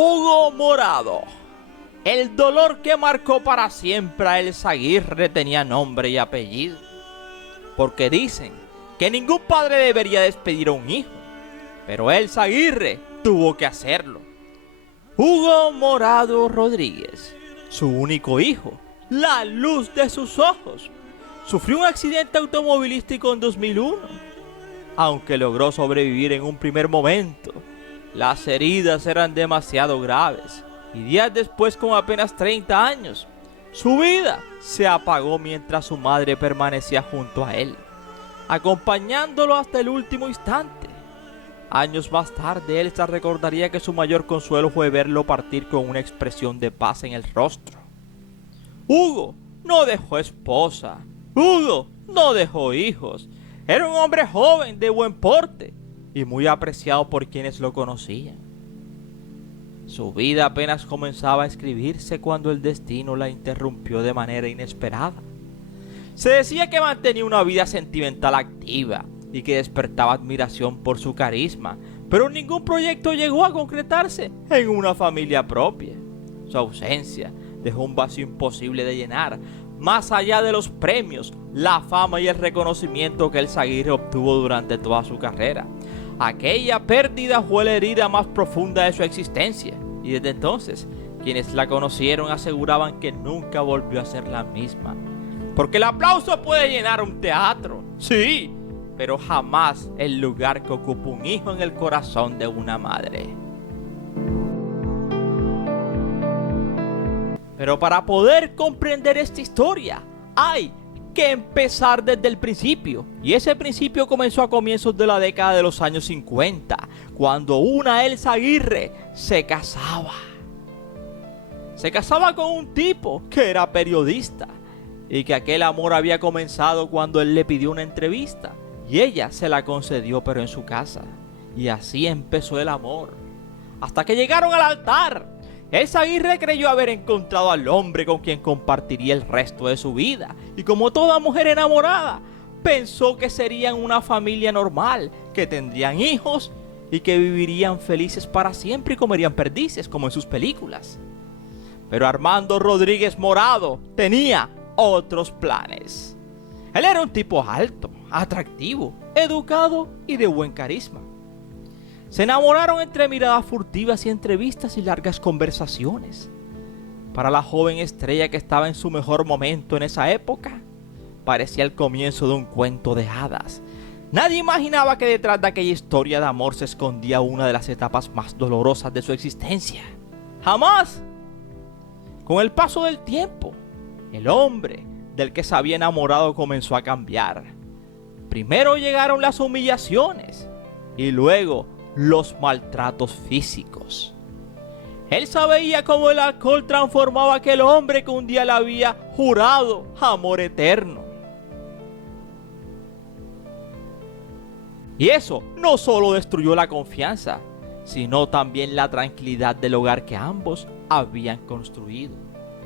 Hugo Morado. El dolor que marcó para siempre a Elsa Aguirre tenía nombre y apellido. Porque dicen que ningún padre debería despedir a un hijo, pero Elsa Aguirre tuvo que hacerlo. Hugo Morado Rodríguez, su único hijo, la luz de sus ojos, sufrió un accidente automovilístico en 2001. Aunque logró sobrevivir en un primer momento, las heridas eran demasiado graves y días después, con apenas 30 años, su vida se apagó mientras su madre permanecía junto a él, acompañándolo hasta el último instante. Años más tarde, Elsa recordaría que su mayor consuelo fue verlo partir con una expresión de paz en el rostro. Hugo no dejó esposa, Hugo no dejó hijos. Era un hombre joven, de buen porte y muy apreciado por quienes lo conocían. Su vida apenas comenzaba a escribirse cuando el destino la interrumpió de manera inesperada. Se decía que mantenía una vida sentimental activa y que despertaba admiración por su carisma, pero ningún proyecto llegó a concretarse en una familia propia. Su ausencia dejó un vacío imposible de llenar, más allá de los premios, la fama y el reconocimiento que Elsa Aguirre obtuvo durante toda su carrera. Aquella pérdida fue la herida más profunda de su existencia, y desde entonces, quienes la conocieron aseguraban que nunca volvió a ser la misma. Porque el aplauso puede llenar un teatro, sí, pero jamás el lugar que ocupa un hijo en el corazón de una madre. Pero para poder comprender esta historia, hay que empezar desde el principio. Y ese principio comenzó a comienzos de la década de los años 50, cuando una Elsa Aguirre se casaba. Se casaba con un tipo que era periodista, y que aquel amor había comenzado cuando él le pidió una entrevista, y ella se la concedió, pero en su casa. Y así empezó el amor, hasta que llegaron al altar. Elsa Aguirre creyó haber encontrado al hombre con quien compartiría el resto de su vida, y como toda mujer enamorada, pensó que serían una familia normal, que tendrían hijos y que vivirían felices para siempre y comerían perdices como en sus películas. Pero Armando Rodríguez Morado tenía otros planes. Él era un tipo alto, atractivo, educado y de buen carisma. Se enamoraron entre miradas furtivas y entrevistas y largas conversaciones. Para la joven estrella que estaba en su mejor momento en esa época, parecía el comienzo de un cuento de hadas. Nadie imaginaba que detrás de aquella historia de amor se escondía una de las etapas más dolorosas de su existencia. ¡Jamás! Con el paso del tiempo, el hombre del que se había enamorado comenzó a cambiar. Primero llegaron las humillaciones y luego los maltratos físicos. Él sabía cómo el alcohol transformaba a aquel hombre que un día le había jurado amor eterno. Y eso no solo destruyó la confianza, sino también la tranquilidad del hogar que ambos habían construido.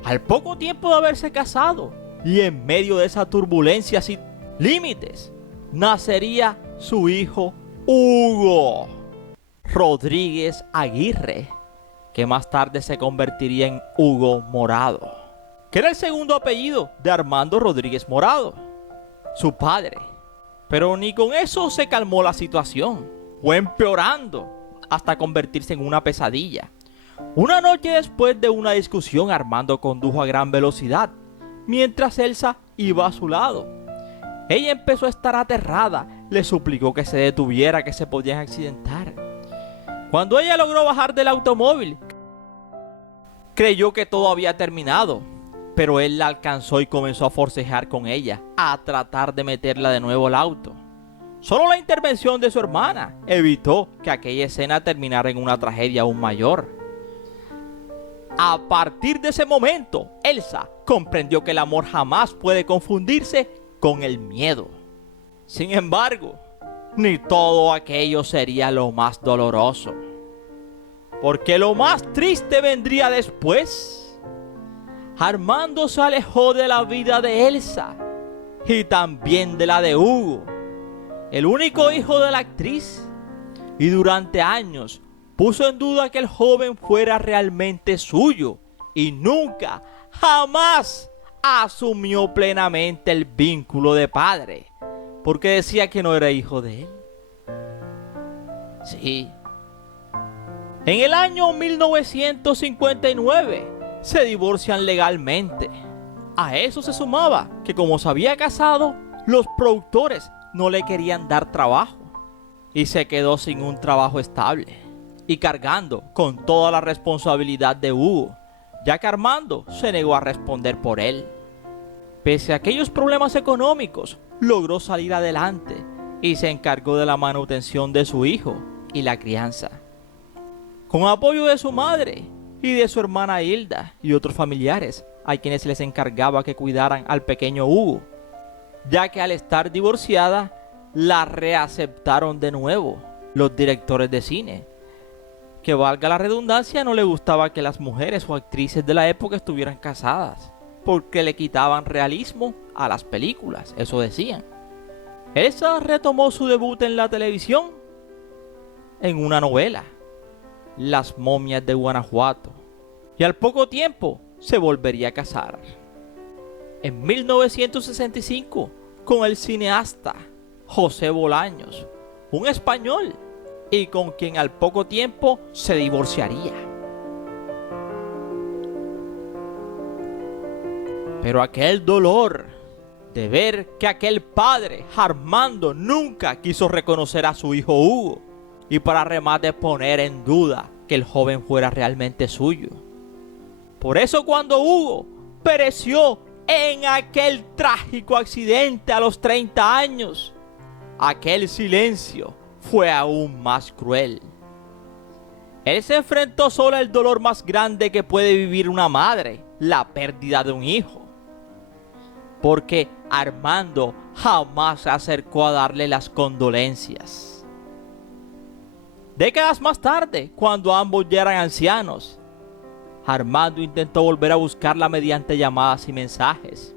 Al poco tiempo de haberse casado, y en medio de esa turbulencia sin límites, nacería su hijo Hugo Rodríguez Aguirre, que más tarde se convertiría en Hugo Morado, que era el segundo apellido de Armando Rodríguez Morado, su padre. Pero ni con eso se calmó la situación, fue empeorando hasta convertirse en una pesadilla. Una noche después de una discusión, Armando condujo a gran velocidad, mientras Elsa iba a su lado. Ella empezó a estar aterrada, le suplicó que se detuviera, que se podían accidentar. Cuando ella logró bajar del automóvil, creyó que todo había terminado, pero él la alcanzó y comenzó a forcejear con ella, a tratar de meterla de nuevo al auto. Solo la intervención de su hermana evitó que aquella escena terminara en una tragedia aún mayor. A partir de ese momento, Elsa comprendió que el amor jamás puede confundirse con el miedo. Sin embargo, ni todo aquello sería lo más doloroso, porque lo más triste vendría después. Armando se alejó de la vida de Elsa y también de la de Hugo, el único hijo de la actriz, y durante años puso en duda que el joven fuera realmente suyo y nunca, jamás asumió plenamente el vínculo de padre, porque decía que no era hijo de él. Sí. En el año 1959 se divorcian legalmente. A eso se sumaba que como se había casado, los productores no le querían dar trabajo y se quedó sin un trabajo estable y cargando con toda la responsabilidad de Hugo, ya que Armando se negó a responder por él. Pese a aquellos problemas económicos, logró salir adelante y se encargó de la manutención de su hijo y la crianza. Con apoyo de su madre y de su hermana Hilda y otros familiares, a quienes les encargaba que cuidaran al pequeño Hugo, ya que al estar divorciada, la reaceptaron de nuevo los directores de cine, que valga la redundancia, no le gustaba que las mujeres o actrices de la época estuvieran casadas, porque le quitaban realismo a las películas, eso decían. Elsa retomó su debut en la televisión en una novela, Las momias de Guanajuato, y al poco tiempo se volvería a casar. En 1965, con el cineasta José Bolaños, un español, y con quien al poco tiempo se divorciaría. Pero aquel dolor de ver que aquel padre, Armando, nunca quiso reconocer a su hijo Hugo, y para remate poner en duda que el joven fuera realmente suyo. Por eso cuando Hugo pereció en aquel trágico accidente a los 30 años, aquel silencio fue aún más cruel. Él se enfrentó solo al dolor más grande que puede vivir una madre, la pérdida de un hijo. Porque Armando jamás se acercó a darle las condolencias. Décadas más tarde, cuando ambos ya eran ancianos, Armando intentó volver a buscarla mediante llamadas y mensajes,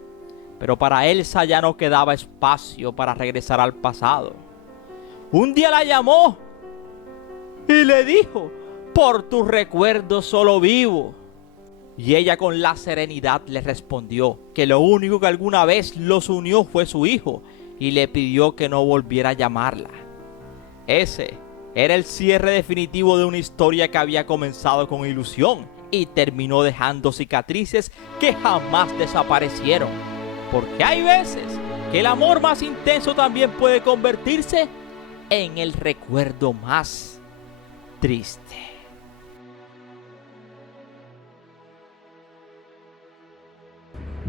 pero para Elsa ya no quedaba espacio para regresar al pasado. Un día la llamó y le dijo: por tus recuerdos solo vivo. Y ella con la serenidad le respondió que lo único que alguna vez los unió fue su hijo y le pidió que no volviera a llamarla. Ese era el cierre definitivo de una historia que había comenzado con ilusión y terminó dejando cicatrices que jamás desaparecieron. Porque hay veces que el amor más intenso también puede convertirse en el recuerdo más triste.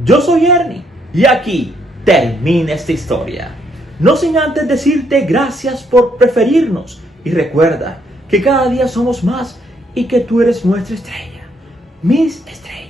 Yo soy Ernie y aquí termina esta historia. No sin antes decirte gracias por preferirnos y recuerda que cada día somos más y que tú eres nuestra estrella, Miss Estrella.